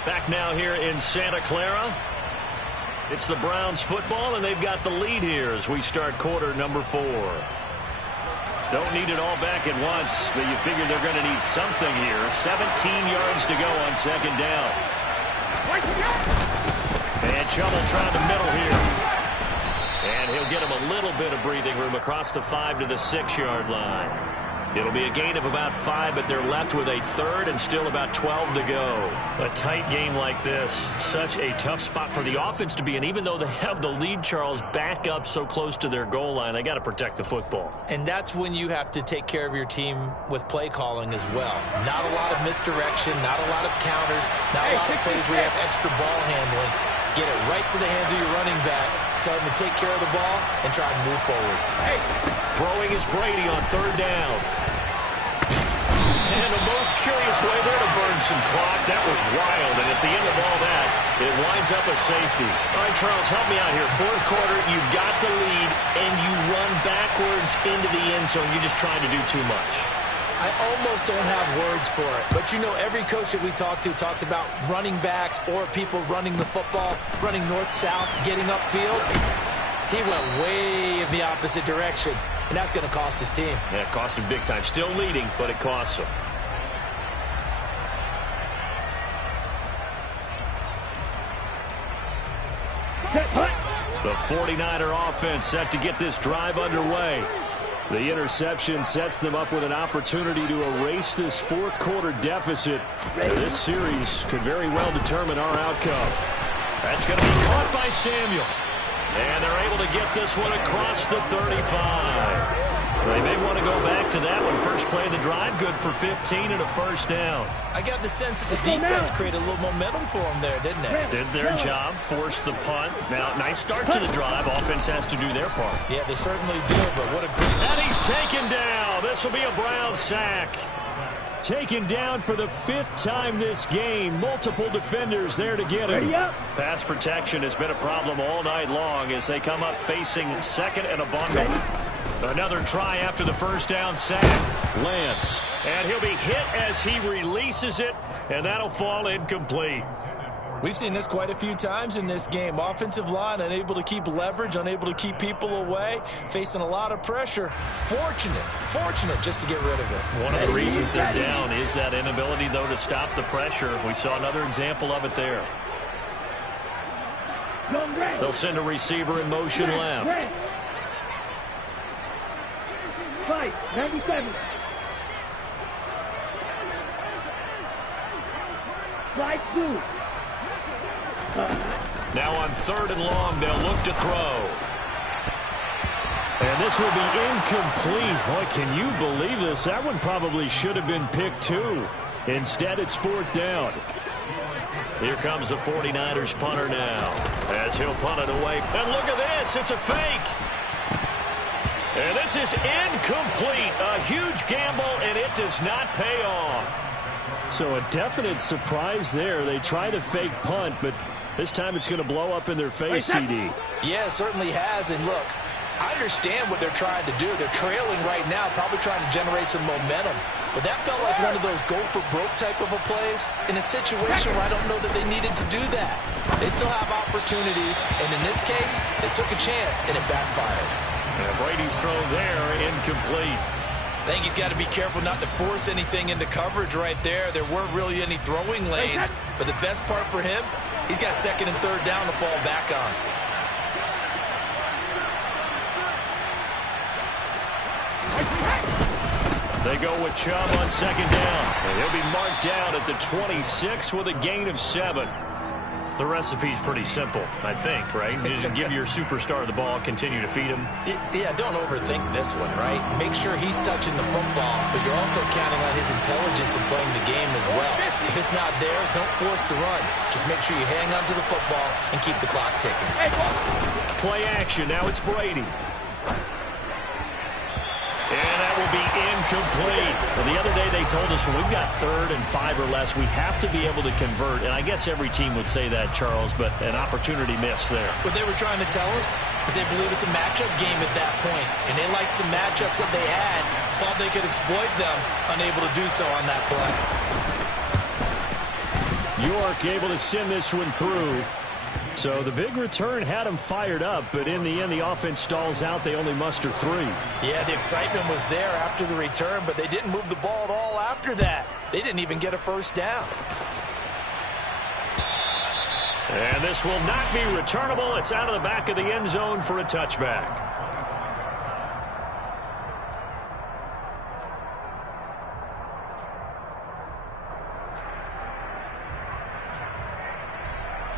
Back now here in Santa Clara. It's the Browns football, and they've got the lead here as we start quarter number 4. Don't need it all back at once, but you figure they're going to need something here. 17 yards to go on second down. And Chummel trying the middle here. And he'll get him a little bit of breathing room across the 5 to the 6-yard line. It'll be a gain of about 5, but they're left with a third and still about 12 to go. A tight game like this, such a tough spot for the offense to be in. Even though they have the lead, Charles, back up so close to their goal line, they got to protect the football. And that's when you have to take care of your team with play calling as well. Not a lot of misdirection, not a lot of counters, not a lot of plays where you have extra ball handling. Get it right to the hands of your running back. Tell him to take care of the ball and try and move forward. Throwing is Brady on third down. And the most curious way there to burn some clock. That was wild. And at the end of all that, it winds up a safety. All right, Charles, help me out here. Fourth quarter, you've got the lead, and you run backwards into the end zone. You're just trying to do too much. I almost don't have words for it. But, you know, every coach that we talk to talks about running backs or people running the football, running north-south, getting upfield. He went way in the opposite direction, and that's going to cost his team. Yeah, it cost him big time. Still leading, but it costs him. The 49er offense set to get this drive underway. The interception sets them up with an opportunity to erase this fourth quarter deficit. This series could very well determine our outcome. That's going to be caught by Samuel. And they're able to get this one across the 35. They may want to go back to that one. First play of the drive, good for 15 and a first down. I got the sense that the defense created a little momentum for them there, didn't it? Did their job, forced the punt. Now, nice start to the drive. Offense has to do their part. Yeah, they certainly do, but what a great... And he's taken down. This will be a Brown sack. Taken down for the 5th time this game. Multiple defenders there to get him. Pass protection has been a problem all night long as they come up facing second and a bundle. Another try after the first down sack. Lance. And he'll be hit as he releases it, and that'll fall incomplete. We've seen this quite a few times in this game. Offensive line unable to keep leverage, unable to keep people away, facing a lot of pressure. Fortunate just to get rid of it. One of the reasons they're down is that inability, though, to stop the pressure. We saw another example of it there. They'll send a receiver in motion left. 97. Slide 2. Now on third and long, they'll look to throw. And this will be incomplete. Boy, can you believe this? That one probably should have been picked too. Instead, it's fourth down. Here comes the 49ers punter now as he'll punt it away. And look at this. It's a fake. And this is incomplete. A huge gamble, and it does not pay off. So a definite surprise there. They try to fake punt, but this time it's going to blow up in their face, CD. Yeah, it certainly has. And look, I understand what they're trying to do. They're trailing right now, probably trying to generate some momentum. But that felt like one of those go-for-broke type of a plays in a situation where I don't know that they needed to do that. They still have opportunities, and in this case, they took a chance, and it backfired. And Brady's throw there, incomplete. I think he's got to be careful not to force anything into coverage right there. There weren't really any throwing lanes, but the best part for him, he's got second and third down to fall back on. They go with Chubb on second down. And he'll be marked down at the 26 with a gain of 7. The recipe's pretty simple, I think, right? Just give your superstar the ball, continue to feed him. Yeah, don't overthink this one, right? Make sure he's touching the football, but you're also counting on his intelligence in playing the game as well. If it's not there, don't force the run. Just make sure you hang on to the football and keep the clock ticking. Play action. Now it's Brady. And that will be incomplete. Well, the other day they told us when we've got 3rd and 5 or less, we have to be able to convert. And I guess every team would say that, Charles, but an opportunity missed there. What they were trying to tell us is they believe it's a matchup game at that point. And they liked some matchups that they had, thought they could exploit them, unable to do so on that play. York able to send this one through. So the big return had them fired up, but in the end, the offense stalls out. They only muster 3. Yeah, the excitement was there after the return, but they didn't move the ball at all after that. They didn't even get a first down. And this will not be returnable. It's out of the back of the end zone for a touchback.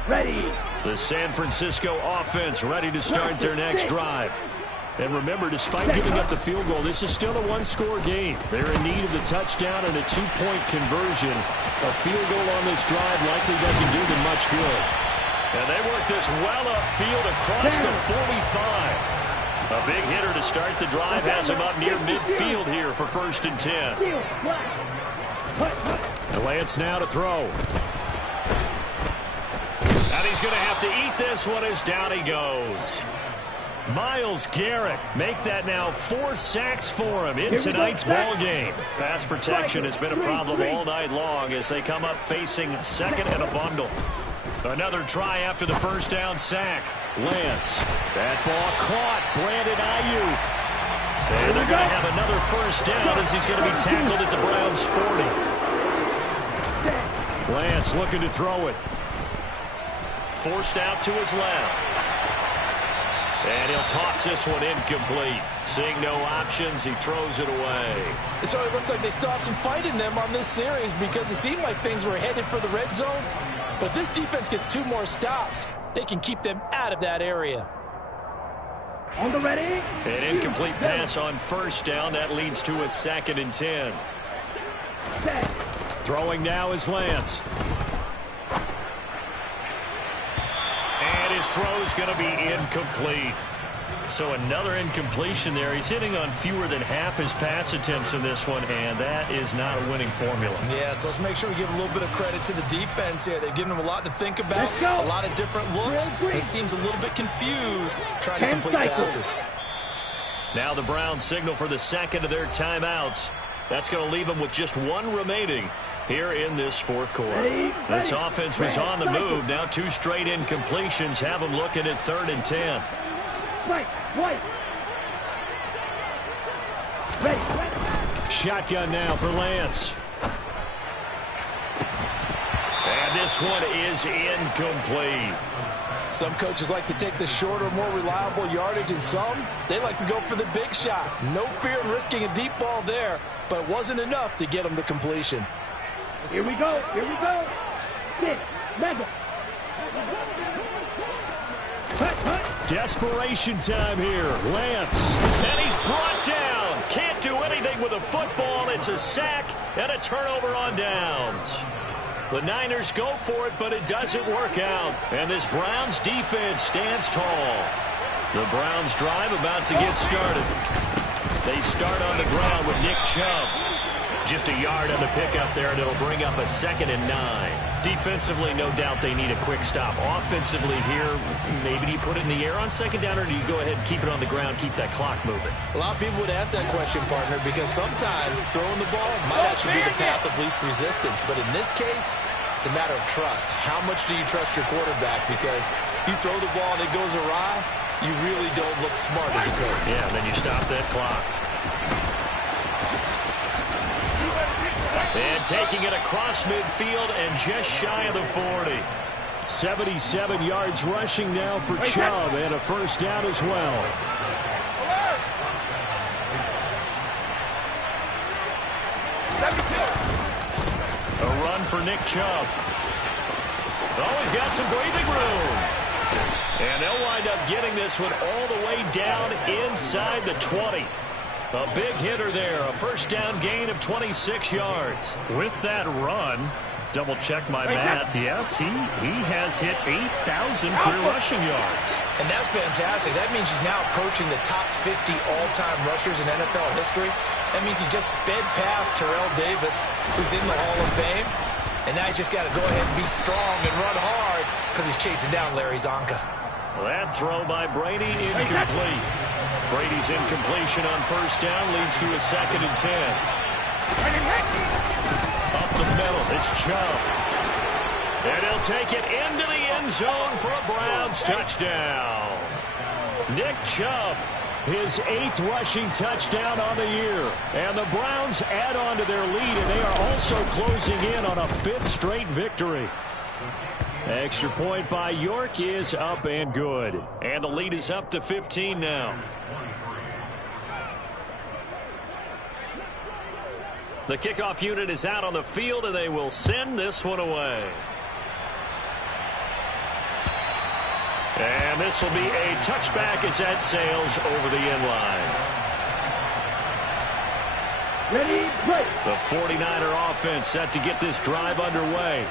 Ready. The San Francisco offense ready to start their next drive. And remember, despite giving up the field goal, this is still a 1-score game. They're in need of the touchdown and a 2-point conversion. A field goal on this drive likely doesn't do them much good. And they work this well upfield across the 45. A big hitter to start the drive has him up near midfield here for 1st and 10. Lance now to throw. And he's going to have to eat this one as down he goes. Myles Garrett make that now 4 sacks for him in tonight's ball game. Pass protection has been a problem all night long as they come up facing 2nd and a bundle. Another try after the first down sack. Lance. That ball caught. Brandon Ayuk. And they're going to have another first down as he's going to be tackled at the Browns' 40. Lance looking to throw it. Forced out to his left. And he'll toss this one incomplete. Seeing no options, he throws it away. So it looks like they still have some fight in them on this series because it seemed like things were headed for the red zone. But if this defense gets 2 more stops, they can keep them out of that area. On the ready. An incomplete pass on first down. That leads to a 2nd and 10. Throwing now is Lance. His throw's going to be incomplete. So another incompletion there. He's hitting on fewer than half his pass attempts in this one, and that is not a winning formula. Yeah, so let's make sure we give a little bit of credit to the defense here. They've given him a lot to think about, a lot of different looks. He seems a little bit confused trying to complete passes. Now the Browns signal for the 2nd of their timeouts. That's going to leave them with just 1 remaining here in this 4th quarter. This offense was on the move. Now 2 straight incompletions have them looking at 3rd and 10. White. Ready. Shotgun now for Lance. And this one is incomplete. Some coaches like to take the shorter, more reliable yardage, and some, they like to go for the big shot. No fear in risking a deep ball there, but it wasn't enough to get them the completion. Here we go. 6, mega. Desperation time here. Lance. And he's brought down. Can't do anything with a football. It's a sack and a turnover on downs. The Niners go for it, but it doesn't work out. And this Browns defense stands tall. The Browns drive about to get started. They start on the ground with Nick Chubb. Just a yard on the pickup there, and it'll bring up a 2nd and 9. Defensively, no doubt they need a quick stop. Offensively here, maybe do you put it in the air on 2nd down, or do you go ahead and keep it on the ground, keep that clock moving? A lot of people would ask that question, partner, because sometimes throwing the ball might actually be the path of least resistance. But in this case, it's a matter of trust. How much do you trust your quarterback? Because you throw the ball and it goes awry, you really don't look smart as a coach. Yeah, and then you stop that clock. And taking it across midfield and just shy of the 40. 77 yards rushing now for Chubb, and a first down as well. A run for Nick Chubb. Always got some breathing room. And they'll wind up getting this one all the way down inside the 20. A big hitter there, a first down gain of 26 yards. With that run, Double check my math. Yes, he has hit 8,000 career rushing yards. And that's fantastic. That means he's now approaching the top 50 all-time rushers in NFL history. That means he just sped past Terrell Davis, who's in the Hall of Fame. And now he's just got to go ahead and be strong and run hard because he's chasing down Larry Zonka. That throw by Brady incomplete. Brady's incompletion on first down leads to a 2nd and 10. Up the middle, it's Chubb. And he'll take it into the end zone for a Browns touchdown. Nick Chubb, his 8th rushing touchdown on the year. And the Browns add on to their lead, and they are also closing in on a 5th straight victory. Extra point by York is up and good. And the lead is up to 15 now. The kickoff unit is out on the field, and they will send this one away. And this will be a touchback as that sails over the end line. Ready, break. The 49er offense set to get this drive underway.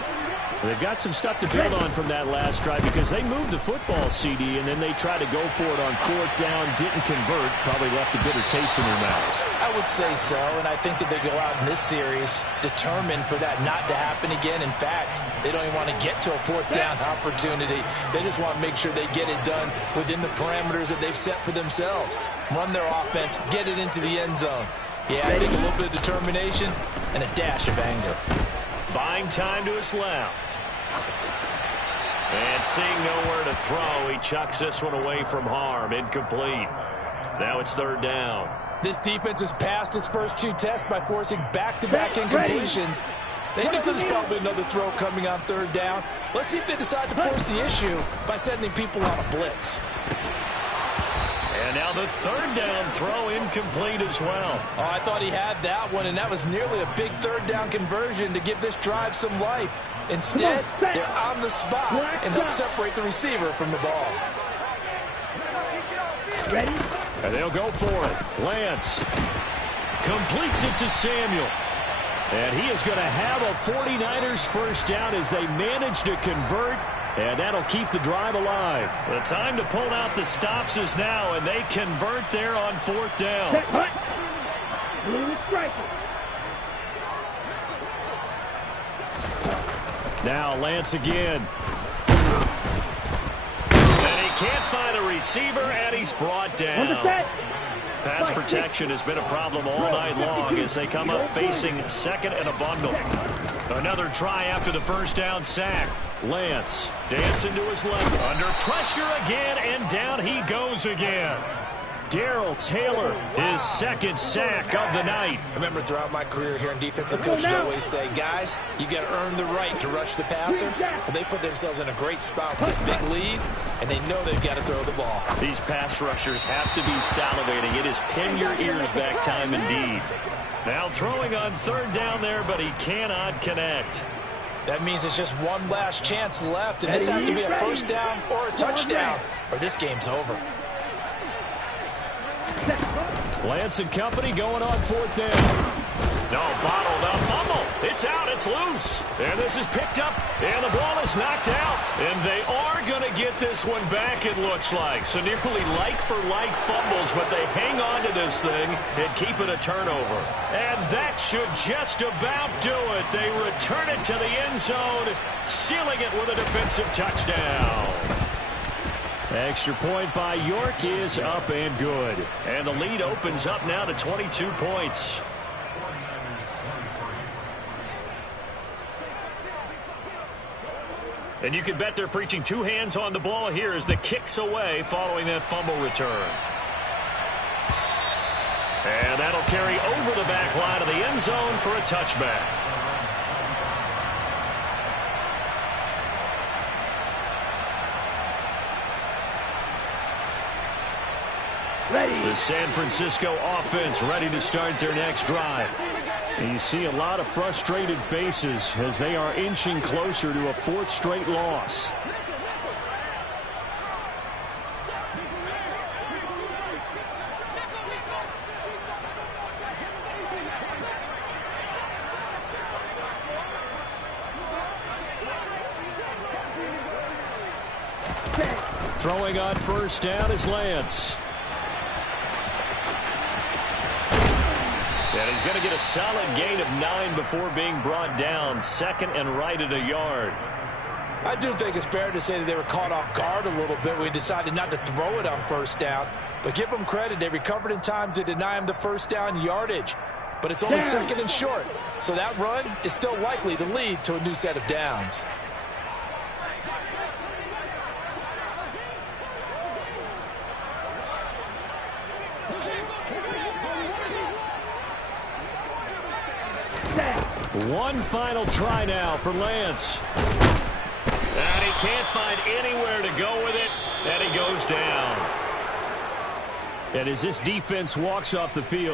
They've got some stuff to build on from that last drive because they moved the football, CD, and then they tried to go for it on 4th down, didn't convert, probably left a bitter taste in their mouths. I would say so, and I think that they go out in this series determined for that not to happen again. In fact, they don't even want to get to a 4th down opportunity. They just want to make sure they get it done within the parameters that they've set for themselves. Run their offense, get it into the end zone. Yeah, I think a little bit of determination and a dash of anger. Buying time to his left. And seeing nowhere to throw, he chucks this one away from harm. Incomplete. Now it's 3rd down. This defense has passed its first 2 tests by forcing back-to-back incompletions. They know there's probably another throw coming on 3rd down. Let's see if they decide to force the issue by sending people on a blitz. And now the 3rd down throw incomplete as well. Oh, I thought he had that one, and that was nearly a big 3rd down conversion to give this drive some life. Instead, they're on the spot and help separate the receiver from the ball. Ready? And they'll go for it. Lance completes it to Samuel. And he is going to have a 49ers first down as they manage to convert. And that'll keep the drive alive. The time to pull out the stops is now, and they convert there on 4th down. Set, hut. Blue striker. Now Lance again. And he can't find a receiver, and he's brought down. Pass protection has been a problem all night long as they come up facing 2nd and a bundle. Another try after the first down sack. Lance dancing to his left. Under pressure again, and down he goes again. Darrell Taylor, his 2nd sack of the night. I remember throughout my career here in defensive coaches always say, guys, you got to earn the right to rush the passer. Well, they put themselves in a great spot with this big lead, and they know they've got to throw the ball. These pass rushers have to be salivating. It is pin your ears back time indeed. Now throwing on 3rd down there, but he cannot connect. That means it's just one last chance left, and this has to be a first down or a touchdown, or this game's over. Lance and company going on 4th down. No, bottled up fumble. It's out, it's loose. And this is picked up, and the ball is knocked out. And they are going to get this one back, it looks like. So nearly like-for-like fumbles, but they hang on to this thing and keep it a turnover. And that should just about do it. They return it to the end zone, sealing it with a defensive touchdown. Extra point by York is up and good. And the lead opens up now to 22 points. And you can bet they're preaching 2 hands on the ball here as the kick's away following that fumble return. And that'll carry over the back line of the end zone for a touchback. The San Francisco offense ready to start their next drive. And you see a lot of frustrated faces as they are inching closer to a 4th straight loss. Throwing on first down is Lance. And he's going to get a solid gain of 9 before being brought down. 2nd and right at a yard. I do think it's fair to say that they were caught off guard a little bit when he decided not to throw it on first down. But give them credit. They recovered in time to deny him the first down yardage. But it's only 2nd and short. So that run is still likely to lead to a new set of downs. One final try now for Lance. And he can't find anywhere to go with it, and he goes down. And as this defense walks off the field,